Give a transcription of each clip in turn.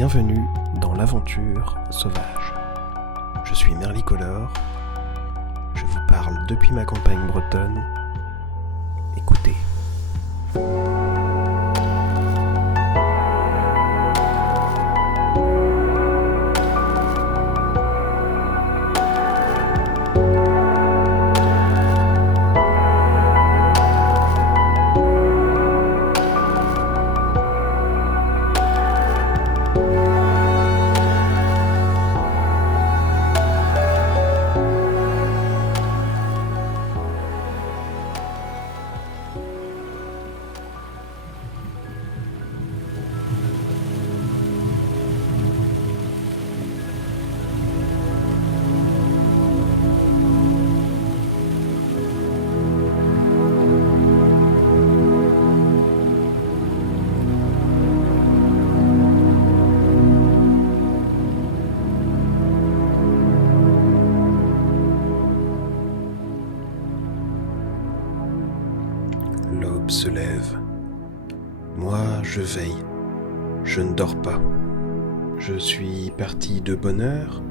Bienvenue dans l'aventure sauvage. Je suis Merlicolore, je vous parle depuis ma campagne bretonne. Écoutez. L'aube se lève. Moi, je veille. Je ne dors pas. Je suis parti de bonne heure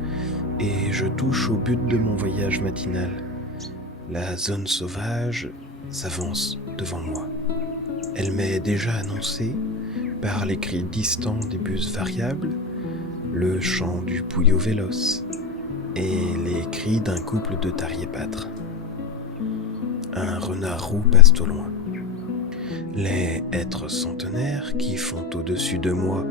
et je touche au but de mon voyage matinal. La zone sauvage s'avance devant moi. Elle m'est déjà annoncée par les cris distants des bus variables, le chant du pouillot véloce et les cris d'un couple de tariers-pâtres. Un renard roux passe au loin. Les hêtres centenaires qui font au-dessus de moi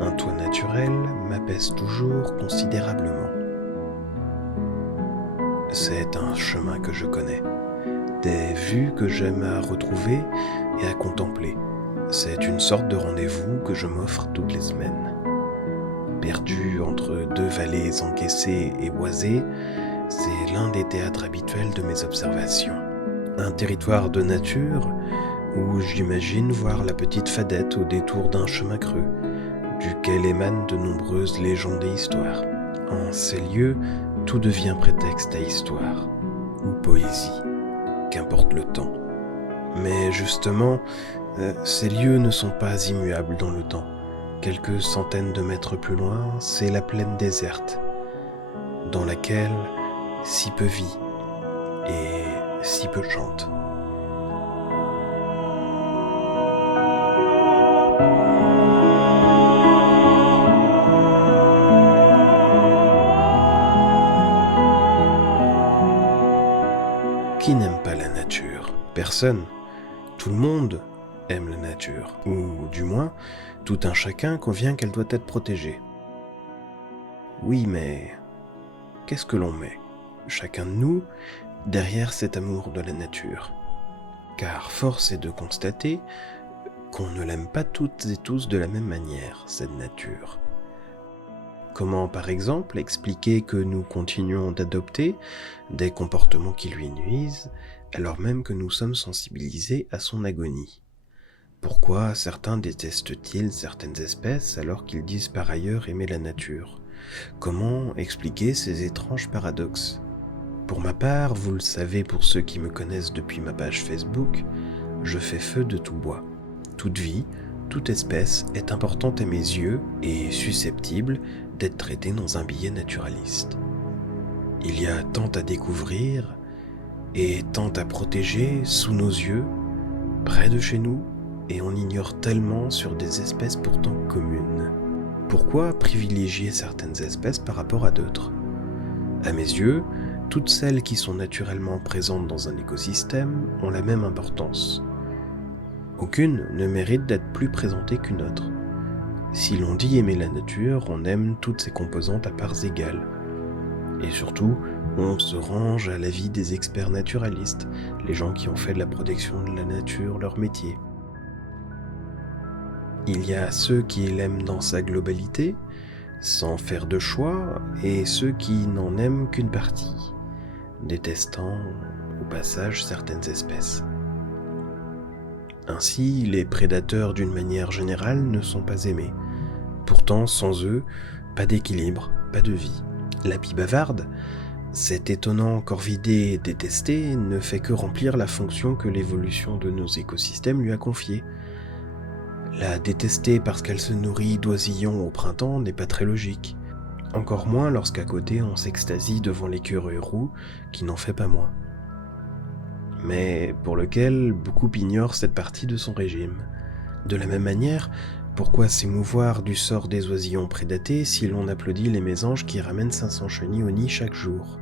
un toit naturel m'apaisent toujours considérablement. C'est un chemin que je connais, des vues que j'aime à retrouver et à contempler. C'est une sorte de rendez-vous que je m'offre toutes les semaines. Perdu entre deux vallées encaissées et boisées, c'est l'un des théâtres habituels de mes observations. Un territoire de nature où j'imagine voir la petite Fadette au détour d'un chemin creux, duquel émanent de nombreuses légendes et histoires. En ces lieux, tout devient prétexte à histoire, ou poésie, qu'importe le temps. Mais justement, ces lieux ne sont pas immuables dans le temps. Quelques centaines de mètres plus loin, c'est la plaine déserte, dans laquelle si peu vit et si peu chante. Qui n'aime pas la nature ? Personne. Tout le monde aime la nature. Ou du moins, tout un chacun convient qu'elle doit être protégée. Oui, mais qu'est-ce que l'on met, chacun de nous, derrière cet amour de la nature ? Car force est de constater qu'on ne l'aime pas toutes et tous de la même manière, cette nature. Comment, par exemple, expliquer que nous continuons d'adopter des comportements qui lui nuisent, alors même que nous sommes sensibilisés à son agonie ? Pourquoi certains détestent-ils certaines espèces alors qu'ils disent par ailleurs aimer la nature ? Comment expliquer ces étranges paradoxes ? Pour ma part, vous le savez pour ceux qui me connaissent depuis ma page Facebook, je fais feu de tout bois. Toute vie, toute espèce est importante à mes yeux et susceptible d'être traitée dans un billet naturaliste. Il y a tant à découvrir et tant à protéger sous nos yeux, près de chez nous, et on ignore tellement sur des espèces pourtant communes. Pourquoi privilégier certaines espèces par rapport à d'autres ? À mes yeux, toutes celles qui sont naturellement présentes dans un écosystème ont la même importance. Aucune ne mérite d'être plus présentée qu'une autre. Si l'on dit aimer la nature, on aime toutes ses composantes à parts égales. Et surtout, on se range à l'avis des experts naturalistes, les gens qui ont fait de la protection de la nature leur métier. Il y a ceux qui l'aiment dans sa globalité, sans faire de choix, et ceux qui n'en aiment qu'une partie, détestant au passage certaines espèces. Ainsi, les prédateurs d'une manière générale ne sont pas aimés. Pourtant, sans eux, pas d'équilibre, pas de vie. La pie bavarde, cet étonnant corvidé et détesté, ne fait que remplir la fonction que l'évolution de nos écosystèmes lui a confiée. La détester parce qu'elle se nourrit d'oisillons au printemps n'est pas très logique. Encore moins lorsqu'à côté on s'extasie devant l'écureuil roux qui n'en fait pas moins. Mais pour lequel beaucoup ignorent cette partie de son régime. De la même manière, pourquoi s'émouvoir du sort des oisillons prédatés si l'on applaudit les mésanges qui ramènent 500 chenilles au nid chaque jour?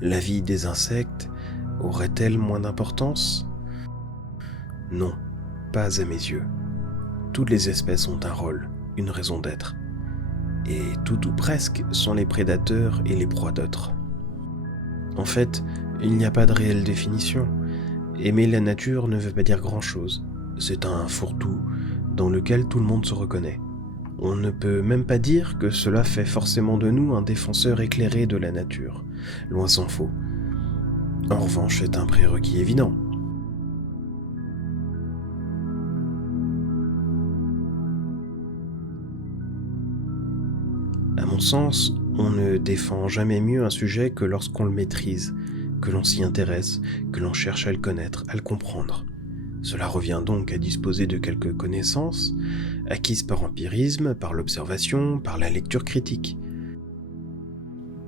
La vie des insectes aurait-elle moins d'importance? Non, pas à mes yeux. Toutes les espèces ont un rôle, une raison d'être. Et tout ou presque sont les prédateurs et les proies d'autres. En fait, il n'y a pas de réelle définition. Aimer la nature ne veut pas dire grand-chose. C'est un fourre-tout dans lequel tout le monde se reconnaît. On ne peut même pas dire que cela fait forcément de nous un défenseur éclairé de la nature. Loin s'en faut. En revanche, c'est un prérequis évident. À mon sens, on ne défend jamais mieux un sujet que lorsqu'on le maîtrise, que l'on s'y intéresse, que l'on cherche à le connaître, à le comprendre. Cela revient donc à disposer de quelques connaissances, acquises par empirisme, par l'observation, par la lecture critique.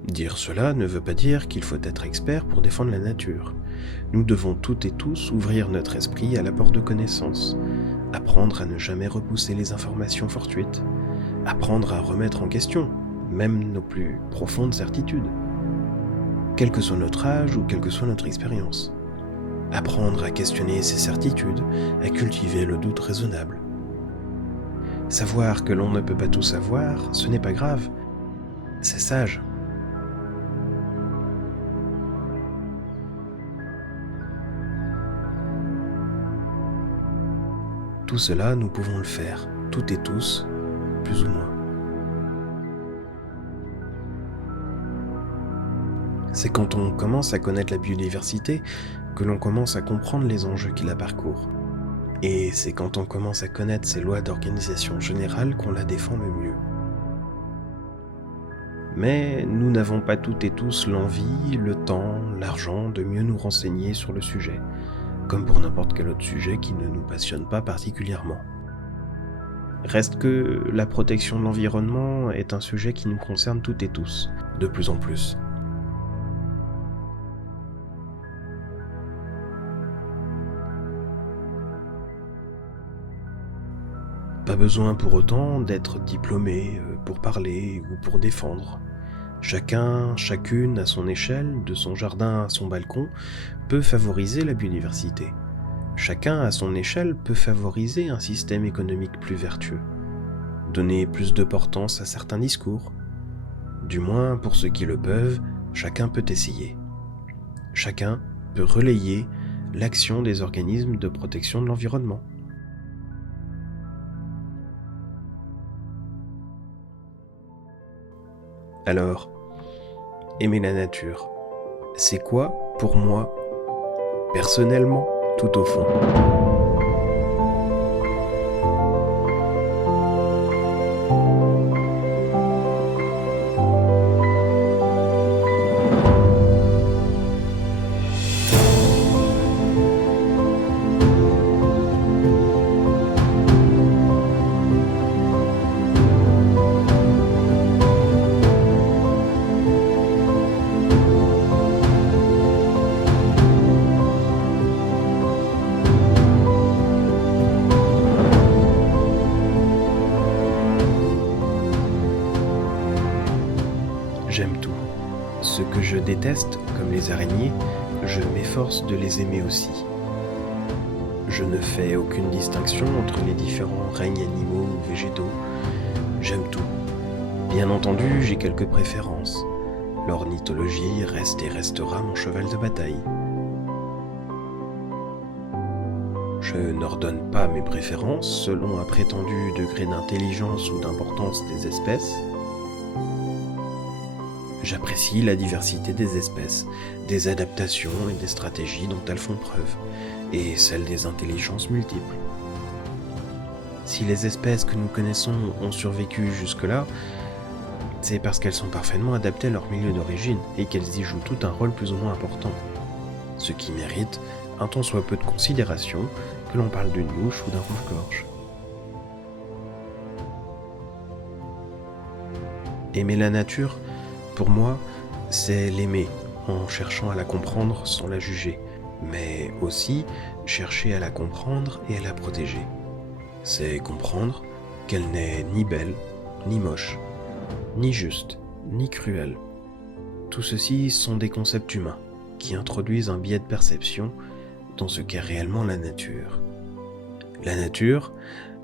Dire cela ne veut pas dire qu'il faut être expert pour défendre la nature. Nous devons toutes et tous ouvrir notre esprit à l'apport de connaissances, apprendre à ne jamais repousser les informations fortuites, apprendre à remettre en question, même nos plus profondes certitudes, quel que soit notre âge ou quelle que soit notre expérience. Apprendre à questionner ses certitudes, à cultiver le doute raisonnable. Savoir que l'on ne peut pas tout savoir, ce n'est pas grave, c'est sage. Tout cela, nous pouvons le faire, toutes et tous, plus ou moins. C'est quand on commence à connaître la biodiversité que l'on commence à comprendre les enjeux qui la parcourent. Et c'est quand on commence à connaître ces lois d'organisation générale qu'on la défend le mieux. Mais nous n'avons pas toutes et tous l'envie, le temps, l'argent de mieux nous renseigner sur le sujet, comme pour n'importe quel autre sujet qui ne nous passionne pas particulièrement. Reste que la protection de l'environnement est un sujet qui nous concerne toutes et tous, de plus en plus. Pas besoin pour autant d'être diplômé pour parler ou pour défendre. Chacun, chacune à son échelle, de son jardin à son balcon, peut favoriser la biodiversité. Chacun à son échelle peut favoriser un système économique plus vertueux, donner plus d'importance à certains discours. Du moins, pour ceux qui le peuvent, chacun peut essayer. Chacun peut relayer l'action des organismes de protection de l'environnement. Alors, aimer la nature, c'est quoi pour moi, personnellement, tout au fond? J'aime tout. Ce que je déteste, comme les araignées, je m'efforce de les aimer aussi. Je ne fais aucune distinction entre les différents règnes animaux ou végétaux. J'aime tout. Bien entendu, j'ai quelques préférences. L'ornithologie reste et restera mon cheval de bataille. Je n'ordonne pas mes préférences selon un prétendu degré d'intelligence ou d'importance des espèces. J'apprécie la diversité des espèces, des adaptations et des stratégies dont elles font preuve, et celle des intelligences multiples. Si les espèces que nous connaissons ont survécu jusque-là, c'est parce qu'elles sont parfaitement adaptées à leur milieu d'origine et qu'elles y jouent tout un rôle plus ou moins important. Ce qui mérite un tant soit peu de considération que l'on parle d'une mouche ou d'un rouge-gorge. Aimer la nature, pour moi, c'est l'aimer en cherchant à la comprendre sans la juger, mais aussi chercher à la comprendre et à la protéger. C'est comprendre qu'elle n'est ni belle, ni moche, ni juste, ni cruelle. Tout ceci sont des concepts humains qui introduisent un biais de perception dans ce qu'est réellement la nature. La nature,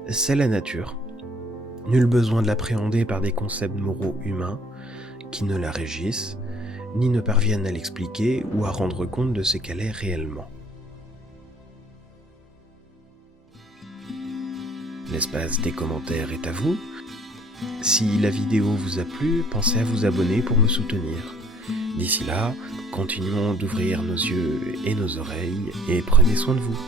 c'est la nature. Nul besoin de l'appréhender par des concepts moraux humains qui ne la régissent, ni ne parviennent à l'expliquer ou à rendre compte de ce qu'elle est réellement. L'espace des commentaires est à vous. Si la vidéo vous a plu, pensez à vous abonner pour me soutenir. D'ici là, continuons d'ouvrir nos yeux et nos oreilles et prenez soin de vous.